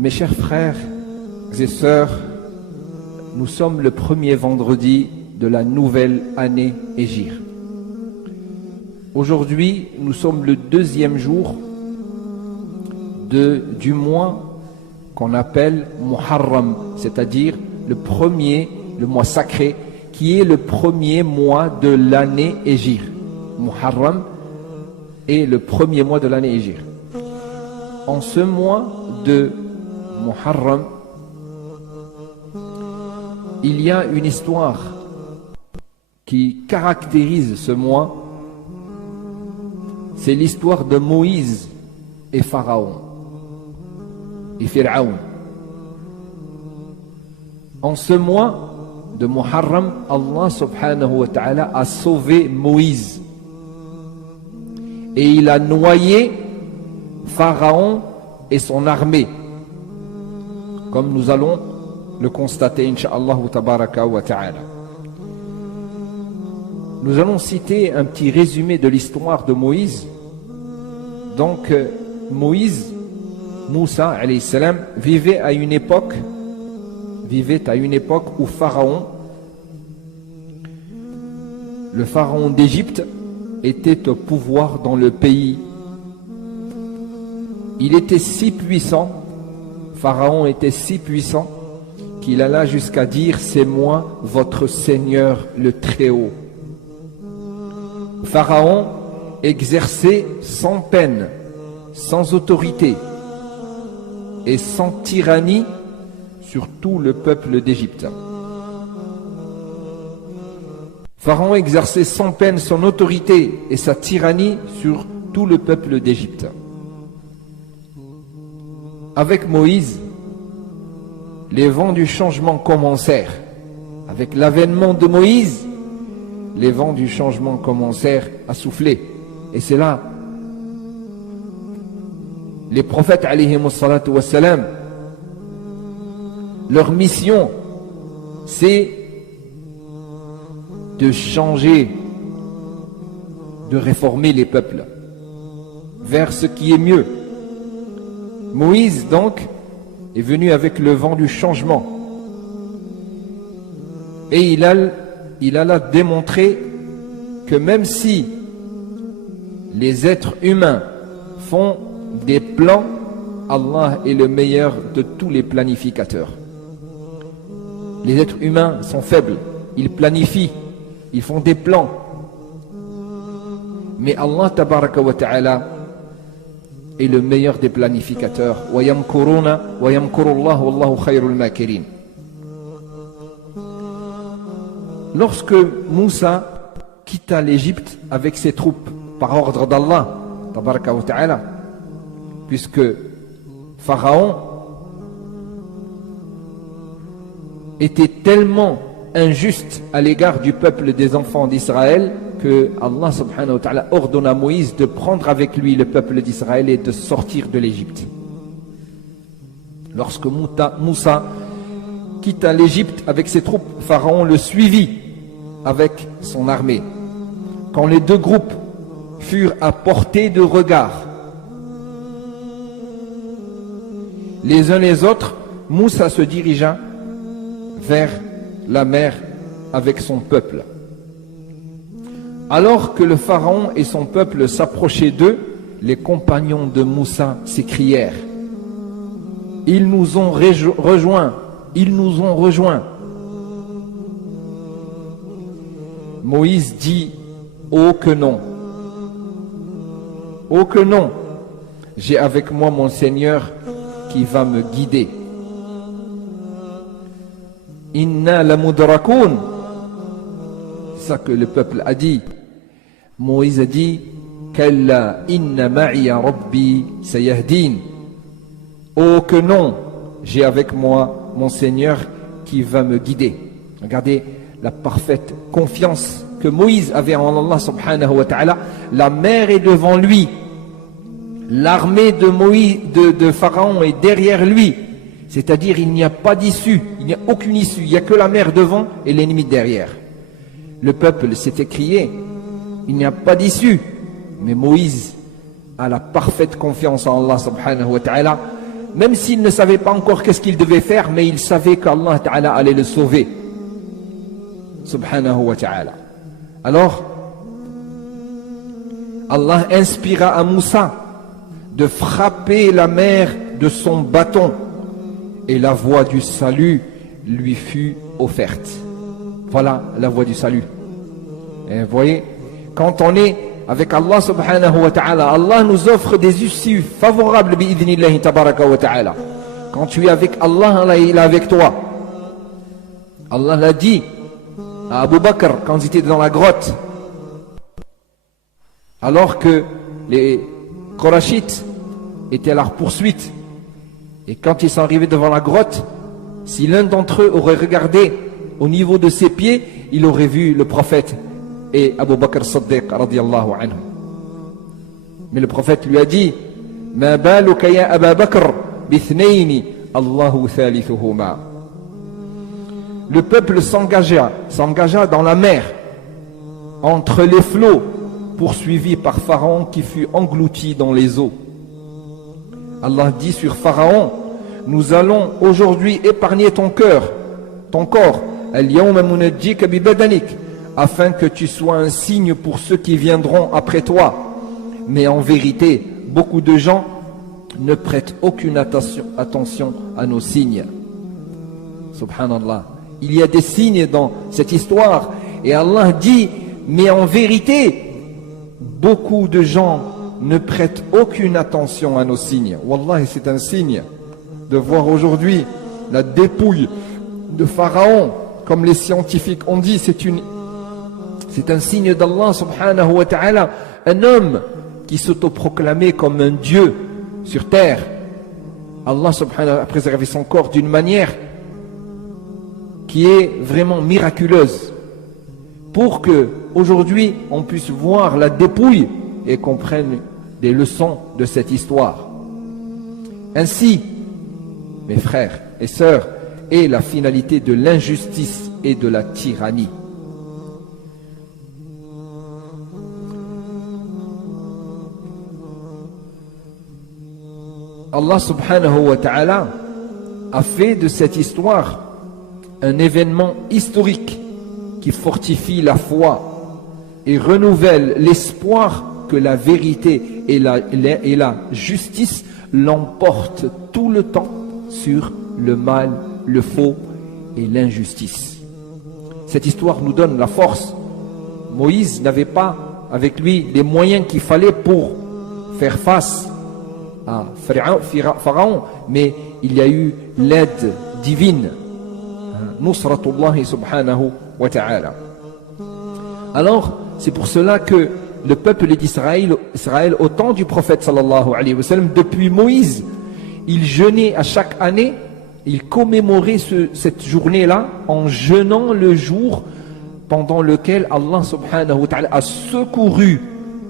Mes chers frères et sœurs, nous sommes le premier vendredi de la nouvelle année Hégire. Aujourd'hui, nous sommes le deuxième jour du mois qu'on appelle Muharram, c'est-à-dire le mois sacré, qui est le premier mois de l'année Hégire. Muharram est le premier mois de l'année Hégire. En ce mois de Muharram, il y a une histoire qui caractérise ce mois. C'est l'histoire de Moïse et Pharaon et Pharaon. En ce mois de Muharram, Allah subhanahu wa ta'ala a sauvé Moïse et il a noyé Pharaon et son armée, comme nous allons le constater, incha'Allah tabaraka wa ta'ala. Nous allons citer un petit résumé de l'histoire de Moïse. Donc, Moussa alayhi salam, vivait à une époque où Pharaon, le Pharaon d'Égypte, était au pouvoir dans le pays. Il était si puissant, Pharaon était si puissant, qu'il alla jusqu'à dire: c'est moi votre Seigneur le Très-Haut. Pharaon exerçait sans peine, sans autorité et sans tyrannie sur tout le peuple d'Égypte. Pharaon exerçait sans peine son autorité et sa tyrannie sur tout le peuple d'Égypte. Avec Moïse, les vents du changement commencèrent. Avec l'avènement de Moïse, les vents du changement commencèrent à souffler. Et c'est là, les prophètes alayhimus salatu wassalam, leur mission, c'est de changer, de réformer les peuples vers ce qui est mieux. Moïse, donc, est venu avec le vent du changement. Et il alla démontrer que même si les êtres humains font des plans, Allah est le meilleur de tous les planificateurs. Les êtres humains sont faibles, ils planifient, ils font des plans. Mais Allah tabaraka wa ta'ala est le meilleur des planificateurs. Wa yamkuruna wa yamkurullahu wallahu khayrul makirin. Lorsque Moussa quitta l'Égypte avec ses troupes par ordre d'Allah tabaraka wa ta'ala, puisque Pharaon était tellement injuste à l'égard du peuple des enfants d'Israël que Allah subhanahu wa ta'ala ordonne à Moïse de prendre avec lui le peuple d'Israël et de sortir de l'Égypte. Lorsque Moussa quitta l'Égypte avec ses troupes, Pharaon le suivit avec son armée. Quand les deux groupes furent à portée de regard les uns les autres, Moussa se dirigea vers la mer avec son peuple. Alors que le Pharaon et son peuple s'approchaient d'eux, les compagnons de Moussa s'écrièrent: ils nous ont rejoints, ils nous ont rejoints. Moïse dit: oh que non, oh que non, j'ai avec moi mon Seigneur qui va me guider. Inna la mudrakoun. C'est ça que le peuple a dit. Moïse a dit: Kalla inna ma'iya rabbi sayahdin. Oh que non, j'ai avec moi mon Seigneur qui va me guider. Regardez la parfaite confiance que Moïse avait en Allah subhanahu wa ta'ala. La mer est devant lui, l'armée de Pharaon est derrière lui, c'est-à-dire il n'y a pas d'issue, il n'y a aucune issue, il n'y a que la mer devant et l'ennemi derrière. Le peuple s'est écrié: il n'y a pas d'issue. Mais Moïse a la parfaite confiance en Allah subhanahu wa ta'ala. même s'il ne savait pas encore qu'est-ce qu'il devait faire, mais il savait qu'Allah Ta'ala allait le sauver. Subhanahu wa ta'ala. Alors, Allah inspira à Moussa de frapper la mer de son bâton et la voie du salut lui fut offerte. Voilà la voie du salut. Et vous voyez, quand on est avec Allah subhanahu wa ta'ala, Allah nous offre des issues favorables bi'idhnillahi tabaraka wa ta'ala. Quand tu es avec Allah, Allah il est avec toi. Allah l'a dit à Abu Bakr quand il était dans la grotte, alors que les Qurayshites étaient à la poursuite. Et quand ils sont arrivés devant la grotte, si l'un d'entre eux aurait regardé au niveau de ses pieds, il aurait vu le prophète et Abu Bakr Siddiq radiyallahu anhu. Mais le prophète lui a dit: Ma baluka ya Abu Bakr bithnaini Allahu thalithuhuma. Le peuple s'engagea dans la mer, entre les flots, poursuivi par Pharaon qui fut englouti dans les eaux. Allah dit sur Pharaon: nous allons aujourd'hui épargner ton corps, al-yawma munajjika bi badanik, afin que tu sois un signe pour ceux qui viendront après toi. Mais en vérité, beaucoup de gens ne prêtent aucune attention à nos signes. Subhanallah. Il y a des signes dans cette histoire et Allah dit: mais en vérité, beaucoup de gens ne prêtent aucune attention à nos signes. Wallah, c'est un signe de voir aujourd'hui la dépouille de Pharaon, comme les scientifiques ont dit. C'est un signe d'Allah subhanahu wa ta'ala, un homme qui s'autoproclamait comme un dieu sur terre. Allah subhanahu wa ta'ala a préservé son corps d'une manière qui est vraiment miraculeuse, pour que aujourd'hui on puisse voir la dépouille et qu'on prenne des leçons de cette histoire. Ainsi, mes frères et sœurs, est la finalité de l'injustice et de la tyrannie. Allah subhanahu wa ta'ala a fait de cette histoire un événement historique qui fortifie la foi et renouvelle l'espoir que la vérité et la justice l'emportent tout le temps sur le mal, le faux et l'injustice. Cette histoire nous donne la force. Moïse n'avait pas avec lui les moyens qu'il fallait pour faire face à Pharaon, mais il y a eu l'aide divine. Nusratullahi subhanahu wa ta'ala. Alors, c'est pour cela que le peuple d'Israël, au temps du prophète sallallahu alayhi wa sallam, depuis Moïse, il jeûnait à chaque année, il commémorait cette journée-là en jeûnant le jour pendant lequel Allah subhanahu wa ta'ala a secouru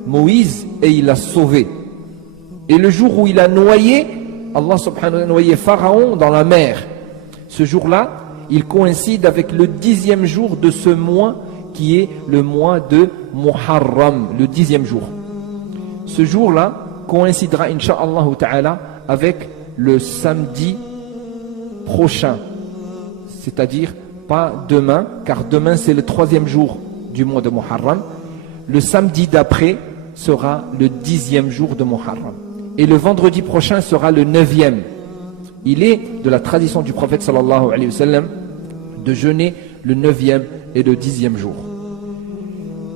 Moïse et il l'a sauvé. Et le jour où il a noyé, Allah subhanahu wa ta'ala a noyé Pharaon dans la mer. Ce jour-là, il coïncide avec le 10e jour de ce mois qui est le mois de Muharram, le 10e jour. Ce jour-là coïncidera, incha'Allah ta'ala, avec le samedi prochain. C'est-à-dire pas demain, car demain c'est le 3e jour du mois de Muharram. Le samedi d'après sera le 10e jour de Muharram. Et le vendredi prochain sera le 9e. Il est de la tradition du prophète sallallahu alayhi wa sallam de jeûner le 9e et le 10e jour.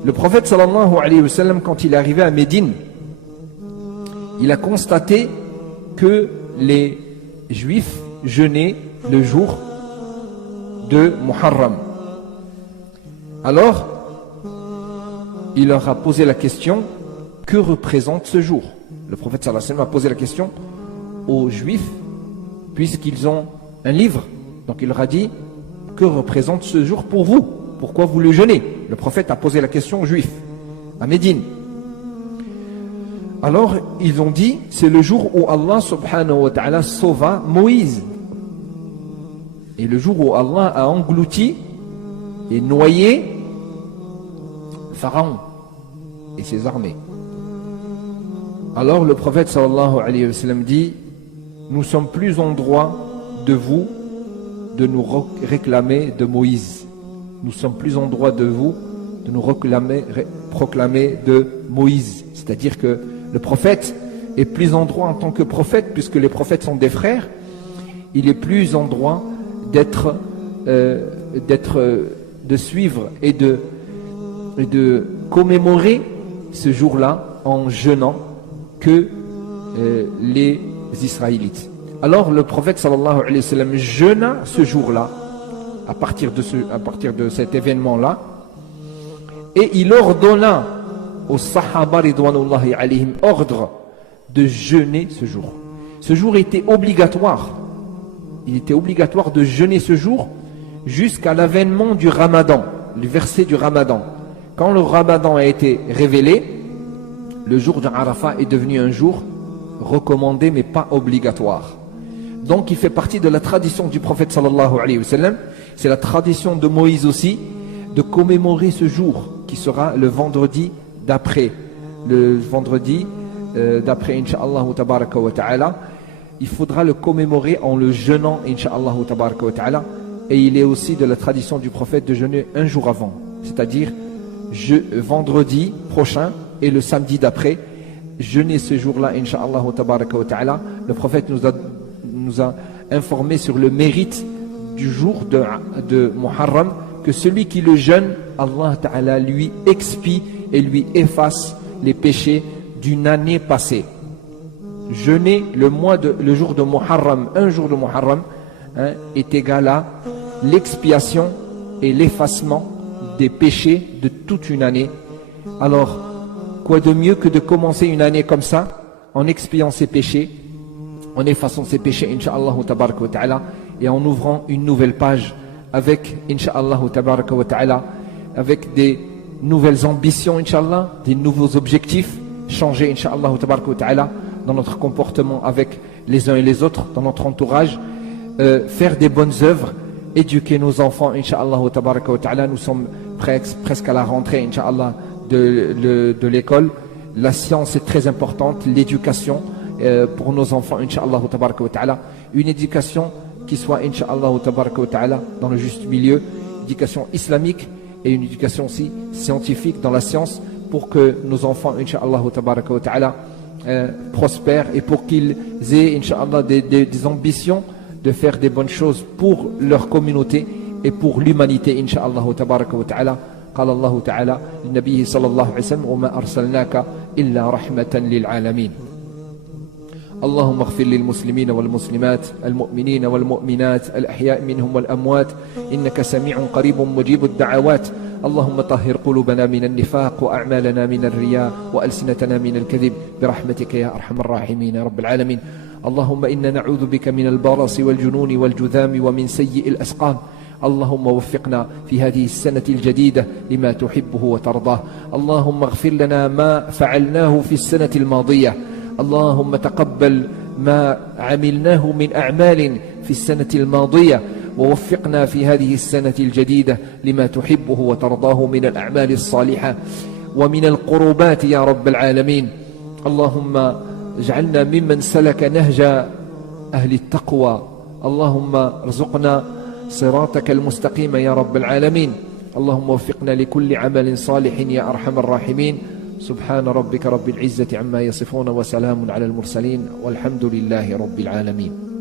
Le prophète sallallahu alayhi wa sallam, quand il est arrivé à Médine, il a constaté que les Juifs jeûnaient le jour de Muharram. Alors, il leur a posé la question: que représente ce jour? Le prophète sallallahu alayhi wa sallam a posé la question aux Juifs, puisqu'ils ont un livre. Donc il leur a dit: que représente ce jour pour vous? Pourquoi vous le jeûnez? Le prophète a posé la question aux Juifs à Médine. Alors ils ont dit: c'est le jour où Allah subhanahu wa ta'ala sauva Moïse, et le jour où Allah a englouti et noyé Pharaon et ses armées. Alors le prophète sallallahu alayhi wa sallam dit: nous sommes plus en droit de vous de nous réclamer de Moïse. Nous sommes plus en droit de vous de nous proclamer de Moïse. C'est-à-dire que le prophète est plus en droit en tant que prophète, puisque les prophètes sont des frères, il est plus en droit de suivre et de commémorer ce jour-là en jeûnant que les Israélites. Alors le prophète sallallahu alayhi wa sallam jeûna ce jour-là, à partir de cet événement-là, et il ordonna aux Sahaba ridwanullahi alayhim ordre de jeûner ce jour. Ce jour était obligatoire. Il était obligatoire de jeûner ce jour jusqu'à l'avènement du Ramadan, le verset du Ramadan. Quand le Ramadan a été révélé, le jour de Arafat est devenu un jour recommandé mais pas obligatoire. Donc il fait partie de la tradition du prophète sallallahu alayhi wa sallam. C'est la tradition de Moïse aussi de commémorer ce jour qui sera le vendredi d'après. Le vendredi d'après, incha'Allah tabaraka wa ta'ala. Il faudra le commémorer en le jeûnant, incha'Allah tabaraka wa ta'ala. Et il est aussi de la tradition du prophète de jeûner un jour avant, c'est-à-dire vendredi prochain et le samedi d'après, jeûner ce jour-là, incha'Allah tabaraka wa ta'ala. Le prophète nous a informé sur le mérite du jour de Muharram, que celui qui le jeûne, Allah ta'ala lui expie et lui efface les péchés d'une année passée. Jeûner le jour de Muharram, un jour de Muharram, est égal à l'expiation et l'effacement des péchés de toute une année. Alors, quoi de mieux que de commencer une année comme ça, en expiant ses péchés, en effaçant ses péchés, incha'Allah tabaraka wa ta'ala, et en ouvrant une nouvelle page avec, incha'Allah tabaraka wa ta'ala, avec des nouvelles ambitions, incha'Allah, des nouveaux objectifs, changer, incha'Allah tabaraka wa ta'ala, dans notre comportement avec les uns et les autres, dans notre entourage, faire des bonnes œuvres, éduquer nos enfants, incha'Allah tabaraka wa ta'ala. Nous sommes presque à la rentrée, incha'Allah, de l'école. La science est très importante, l'éducation pour nos enfants, incha'Allah tabaraka wa ta'ala. Une éducation qui soit, incha'Allah tabaraka wa ta'ala, dans le juste milieu, éducation islamique et une éducation aussi scientifique dans la science, pour que nos enfants, incha'Allah tabaraka wa ta'ala, prospèrent et pour qu'ils aient, incha'Allah, des ambitions de faire des bonnes choses pour leur communauté et pour l'humanité, incha'Allah tabaraka wa ta'ala. قال الله تعالى للنبي صلى الله عليه وسلم وما أرسلناك إلا رحمة للعالمين. اللهم اغفر للمسلمين والمسلمات المؤمنين والمؤمنات الأحياء منهم والأموات إنك سميع قريب مجيب الدعوات. اللهم طهر قلوبنا من النفاق وأعمالنا من الرياء وألسنتنا من الكذب برحمتك يا أرحم الراحمين يا رب العالمين. اللهم إنا نعوذ بك من البرص والجنون والجذام ومن سيء الأسقام. اللهم وفقنا في هذه السنة الجديدة لما تحبه وترضاه. اللهم اغفر لنا ما فعلناه في السنة الماضية. اللهم تقبل ما عملناه من أعمال في السنة الماضية، ووفقنا في هذه السنة الجديدة لما تحبه وترضاه من الأعمال الصالحة ومن القربات يا رب العالمين. اللهم اجعلنا ممن سلك نهج أهل التقوى. اللهم ارزقنا صراطك المستقيم يا رب العالمين. اللهم وفقنا لكل عمل صالح يا أرحم الراحمين. سبحان ربك رب العزة عما يصفون وسلام على المرسلين والحمد لله رب العالمين.